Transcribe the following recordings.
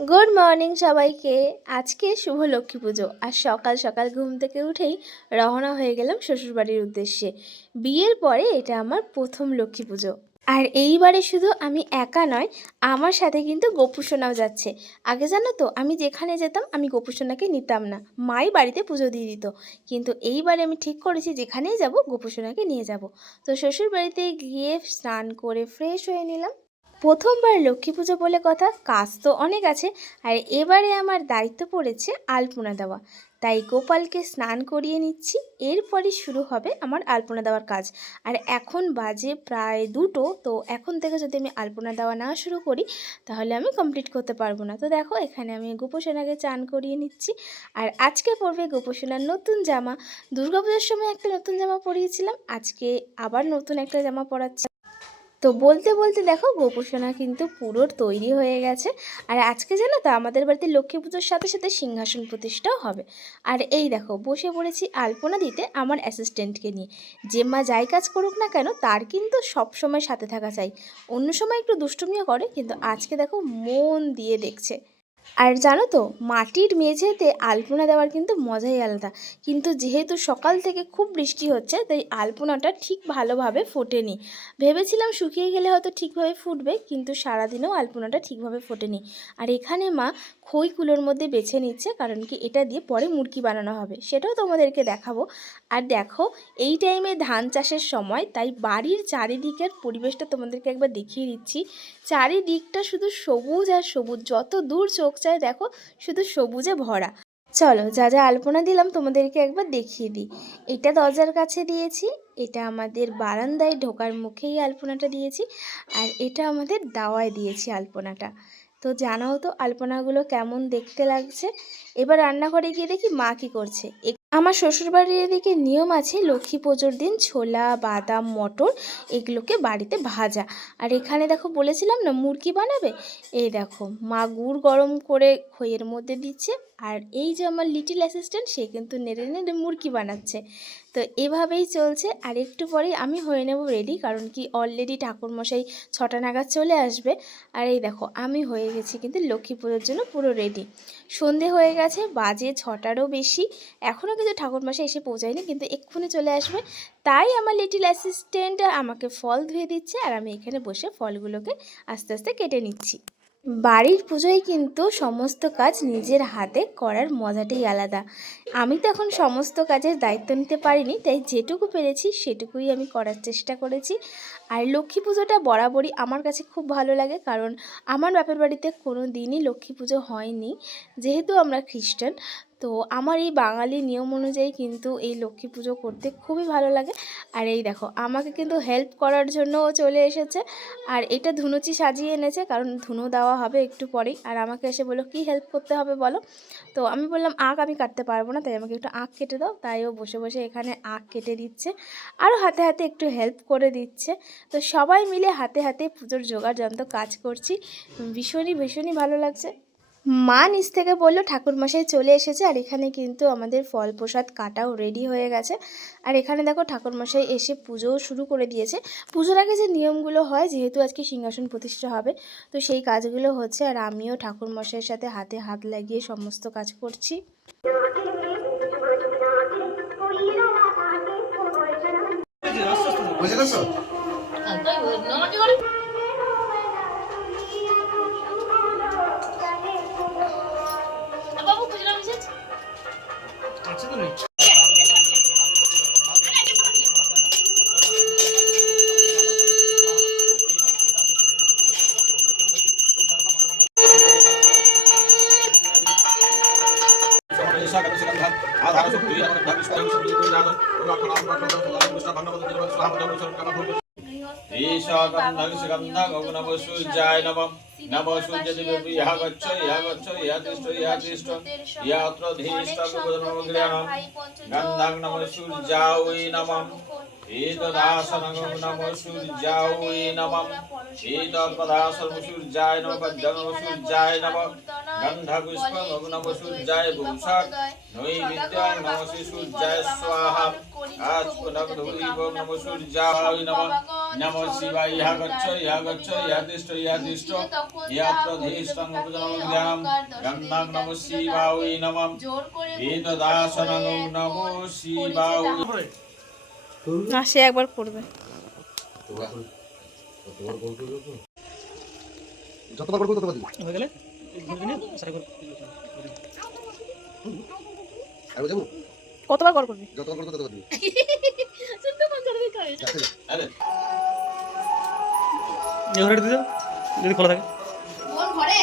Good morning সবাইকে। আজকে শুভ লক্ষ্মী পুজো। আর সকাল সকাল ঘুম থেকে উঠেই রওনা হয়ে গেলাম শ্বশুরবাড়ির উদ্দেশ্যে। বিয়ের পরে এটা আমার প্রথম লক্ষ্মী পুজো। আর এইবারে শুধু আমি একা নয়, আমার সাথে কিন্তু গোপুসোনাও যাচ্ছে। আগে জানো তো, আমি যেখানে যেতাম আমি গোপুসোনাকে নিতাম না, মাই বাড়িতে পুজো দিয়ে দিত। কিন্তু এইবারে আমি ঠিক করেছি যেখানেই যাব গোপুসোনাকে নিয়ে যাব। তো শ্বশুরবাড়িতে গিয়ে স্নান করে ফ্রেশ হয়ে নিলাম। প্রথমবার লক্ষ্মী পুজো বলে কথা, কাজ তো অনেক আছে। আর এবারে আমার দায়িত্ব পড়েছে আলপনা দেওয়া। তাই গোপালকে স্নান করিয়ে নিচ্ছি, এরপরই শুরু হবে আমার আলপনা দেওয়ার কাজ। আর এখন বাজে প্রায় 2টো, তো এখন থেকে যদি আমি আলপনা দেওয়া না শুরু করি তাহলে আমি কমপ্লিট করতে পারবো না। তো দেখো, এখানে আমি গোপুসোনাকে চান করিয়ে নিচ্ছি। আর আজকে পরবে গোপুসোনার নতুন জামা। দুর্গাপুজোর সময় একটা নতুন জামা পরিয়েছিলাম, আজকে আবার নতুন একটা জামা পরাচ্ছি। তো বলতে বলতে দেখো, গোপুসোনা কিন্তু পুরো তৈরি হয়ে গেছে। আর আজকে জানো তো, আমাদের বাড়িতে লক্ষ্মী পুজোর সাথে সাথে সিংহাসন প্রতিষ্ঠাও হবে। আর এই দেখো, বসে পড়েছি আলপনা দিতে আমার অ্যাসিস্ট্যান্টকে নিয়ে। যে মা যাই কাজ করুক না কেন, তার কিন্তু সব সময় সাথে থাকা চাই। অন্য সময় একটু দুষ্টুমিও করে, কিন্তু আজকে দেখো মন দিয়ে দেখছে। আর জানো তো, মাটির মেঝেতে আলপনা দেওয়ার কিন্তু মজাই আলাদা। কিন্তু যেহেতু সকাল থেকে খুব বৃষ্টি হচ্ছে, তাই আলপনাটা ঠিক ভালোভাবে ফোটেনি। ভেবেছিলাম শুকিয়ে গেলে হয়তো ঠিকভাবে ফুটবে, কিন্তু সারাদিনেও আলপনাটা ঠিকভাবে ফোটেনি। আর এখানে মা খইগুলোর মধ্যে বেছে নিচ্ছে, কারণ কি এটা দিয়ে পরে মুড়কি বানানো হবে, সেটাও তোমাদেরকে দেখাবো। আর দেখো, এই টাইমে ধান চাষের সময়, তাই বাড়ির চারিদিকের পরিবেশটা তোমাদেরকে একবার দেখিয়ে দিচ্ছি। চারিদিকটা শুধু সবুজ আর সবুজ, যত দূর চোখ চায় দেখো শুধু সবুজে ভরা। চলো, যা যা আলপনা দিলাম তোমাদেরকে একবার দেখিয়ে দিই। এটা দরজার কাছে দিয়েছি, এটা আমাদের বারান্দায় ঢোকার মুখেই আলপনাটা দিয়েছি, আর এটা আমাদের দাওয়ায় দিয়েছি আলপনাটা। তো জানাও তো আলপনাগুলো কেমন দেখতে লাগছে। এবার রান্নাঘরে গিয়ে দেখি মা কী করছে। আমার শ্বশুরবাড়ির এদিকে নিয়ম আছে লক্ষ্মী পুজোর দিন ছোলা, বাদাম, মটর এগুলোকে বাড়িতে ভাজা। আর এখানে দেখো, বলেছিলাম না মুড়কি বানাবে, এই দেখো মা গুড় গরম করে খইয়ের মধ্যে দিচ্ছে। আর এই যে আমার লিটিল অ্যাসিস্ট্যান্ট, সে কিন্তু নেড়ে নেড়ে মুড়কি বানাচ্ছে। তো এভাবেই চলছে। আর একটু পরেই আমি হয়ে নেব রেডি, কারণ কি অলরেডি ঠাকুরমশাই 6টা নাগাদ চলে আসবে। আর এই দেখো, আমি হয়ে গেছি কিন্তু লক্ষ্মী পুজোর জন্য পুরো রেডি। সন্ধে হয়ে গেছে, বাজে 6টারও বেশি। এখনও কিন্তু ঠাকুরমশাই এসে পৌঁছায়নি, কিন্তু এক্ষুনি চলে আসবে। তাই আমার লিটিল অ্যাসিস্ট্যান্ট আমাকে ফল ধুয়ে দিচ্ছে, আর আমি এখানে বসে ফলগুলোকে আস্তে আস্তে কেটে নিচ্ছি। বাড়ির পুজোয় কিন্তু সমস্ত কাজ নিজের হাতে করার মজাটাই আলাদা। আমি তো এখন সমস্ত কাজের দায়িত্ব নিতে পারিনি, তাই যেটুকু পেরেছি সেটুকুই আমি করার চেষ্টা করেছি। আর লক্ষ্মী পুজোটা বরাবরই আমার কাছে খুব ভালো লাগে, কারণ আমার বাপের বাড়িতে কোনো দিনই লক্ষ্মী পুজো হয়নি, যেহেতু আমরা খ্রিস্টান। তো আমার এই বাঙালি নিয়ম অনুযায়ী কিন্তু এই লক্ষ্মী পুজো করতে খুবই ভালো লাগে। আর এই দেখো, আমাকে কিন্তু হেল্প করার জন্যও চলে এসেছে। আর এটা ধুনুচি সাজিয়ে এনেছে, কারণ ধুনো দেওয়া হবে একটু পরেই। আর আমাকে এসে বললো, কী হেল্প করতে হবে বলো। তো আমি বললাম, আঁক আমি কাটতে পারবো না, তাই আমাকে একটু আঁক কেটে দাও। তাই ও বসে বসে এখানে আঁক কেটে দিচ্ছে, আরও হাতে হাতে একটু হেল্প করে দিচ্ছে। তো সবাই মিলে হাতে হাতে পুজোর জোগাড় যন্ত্র কাজ করছি। ভীষণই ভীষণই ভালো লাগছে। মা নিচ থেকে বললো ঠাকুরমশাই চলে এসেছে। আর এখানে কিন্তু আমাদের ফল প্রসাদ কাটাও রেডি হয়ে গেছে। আর এখানে দেখো, ঠাকুরমশাই এসে পুজোও শুরু করে দিয়েছে। পুজোর আগে যে নিয়মগুলো হয়, যেহেতু আজকে সিংহাসন প্রতিষ্ঠা হবে, তো সেই কাজগুলো হচ্ছে। আর আমিও ঠাকুরমশাইয়ের সাথে হাতে হাত লাগিয়ে সমস্ত কাজ করছি। বুঝে গেছো? ईशागन्धगन्धगौनमसूर्याय नमः नमो सूर्यदेवी यः गच्छ यः गच्छ यः तिष्ठ यः तिष्ठ यत्र धीष्टगुणमग्र्याणं गन्धं नमः सूर्याय नमः एतदासनं नमः सूर्याय नमः एतत्पदासनं सूर्याय नमः पद्मं सूर्याय नमः गन्धपुष्पं नमः सूर्याय पुंसात् नैवेद्यं नमः सूर्याय स्वाहा आचमनकधूलीपं नमः सूर्याय नमः नमः शिवाय यः गच्छ यः तिष्ठ यत्र धीष्टं गन्धं नमः शिवाय नमः एतदासनं नमः शिवाय। না সে একবার করবে। যতবার করবো ততবার দিবি হয়ে গেলে ঘুরে নিয়ে সারা করে আর যাবো কতবার কর করবি? যতবার করবো ততবার দিবি শুনতে মন করে কই। আরে এই ঘরে দিয়ে দাও যদি খোলা থাকে। ওর ঘরে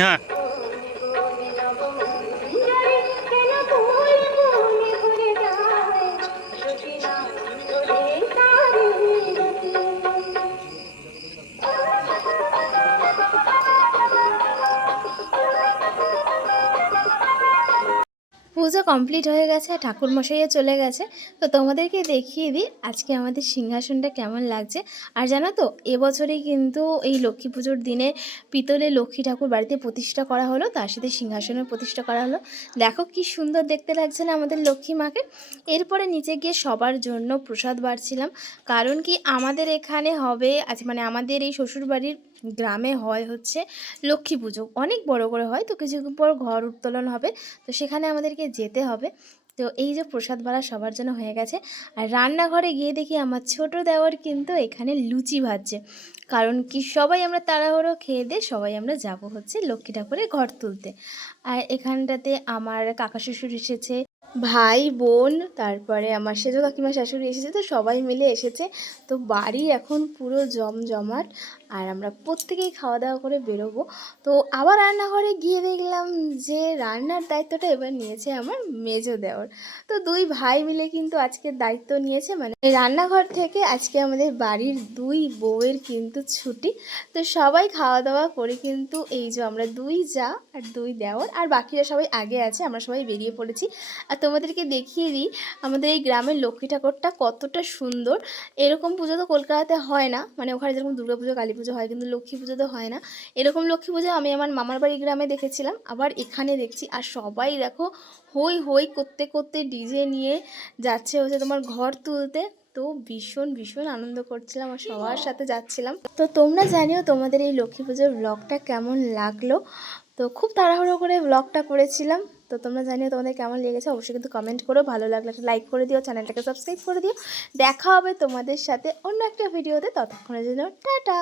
হ্যাঁ পুজো কমপ্লিট হয়ে গেছে আর ঠাকুরমশাইও চলে গেছে। তো তোমাদেরকে দেখিয়ে দিই আজকে আমাদের সিংহাসনটা কেমন লাগছে। আর জানো তো এবছরেই কিন্তু এই লক্ষ্মী পুজোর দিনে পিতলে লক্ষ্মী ঠাকুর বাড়িতে প্রতিষ্ঠা করা হলো, তার সাথে সিংহাসনের প্রতিষ্ঠা করা হলো। দেখো কি সুন্দর দেখতে লাগছে না আমাদের লক্ষ্মী মাকে। এরপরে নিচে গিয়ে সবার জন্য প্রসাদ বাড়ছিলাম, কারণ কি আমাদের এখানে হবে আজ মানে আমাদের এই শ্বশুরবাড়ির গ্রামে হয় হচ্ছে লক্ষ্মী পুজো, অনেক বড় করে হয়। তো কিছুক্ষণ পর ঘর উত্তোলন হবে, তো সেখানে আমাদেরকে যেতে হবে। তো এই যে প্রসাদ বাড়া সবার জন্য হয়ে গেছে। আর রান্নাঘরে গিয়ে দেখি আমার ছোট দেওর কিন্তু এখানে লুচি ভাজছে, কারণ কি সবাই আমরা তাড়াহুড়ো খেয়ে দিয়ে সবাই আমরা যাব হচ্ছে লক্ষ্মী ঠাকুরের ঘর তুলতে। আর এখানটাতে আমার কাকা শ্বশুর এসেছে, ভাই বোন, তারপরে আমার সেজো কাকিমা শাশুড়ি এসেছে, তো সবাই মিলে এসেছে। তো বাড়ি এখন পুরো জমজমাট, আর আমরা প্রত্যেকেই খাওয়া দাওয়া করে বেরোবো। তো আবার রান্নাঘরে গিয়ে দেখলাম যে রান্নার দায়িত্বটা এবার নিয়েছে আমার মেজো দেওর। তো দুই ভাই মিলে কিন্তু আজকে দায়িত্ব নিয়েছে, মানে রান্নাঘর থেকে আজকে আমাদের বাড়ির দুই বউয়ের কিন্তু ছুটি। তো সবাই খাওয়া দাওয়া করে কিন্তু এই যে আমরা দুই যা আর দুই দেওর আর বাকিরা সবাই আগে আছে, আমরা সবাই বেরিয়ে পড়েছি। আর তোমাদেরকে দেখিয়ে দিই আমাদের এই গ্রামের লক্ষ্মী ঠাকুরটা কতটা সুন্দর। এরকম পুজো তো কলকাতাতে হয় না, মানে ওখানে যেরকম দুর্গা পুজো কালী পুজো হয়, কিন্তু লক্ষ্মী পুজো তো হয় না। এরকম লক্ষ্মী পুজো আমি আমার মামার বাড়ি গ্রামে দেখেছিলাম, আবার এখানে দেখছি। আর সবাই দেখো হই হই করতে করতে ডিজে নিয়ে যাচ্ছে হচ্ছে তোমার ঘর তুলতে। তো ভীষণ ভীষণ আনন্দ করছিলাম আর সবার সাথে যাচ্ছিলাম। তো তোমরা জানিও তোমাদের এই লক্ষ্মী পুজোর ব্লগটা কেমন লাগলো। তো খুব তাড়াহুড়ো করে ব্লগটা করেছিলাম। তো তোমরা জানিও তোমাদের কেমন লেগেছে, অবশ্যই কিন্তু কমেন্ট করো। ভালো লাগলে একটা লাইক করে দিও, চ্যানেলটাকে সাবস্ক্রাইব করে দিও। দেখা হবে তোমাদের সাথে অন্য একটা ভিডিওতে, ততক্ষণের জন্য টাটা।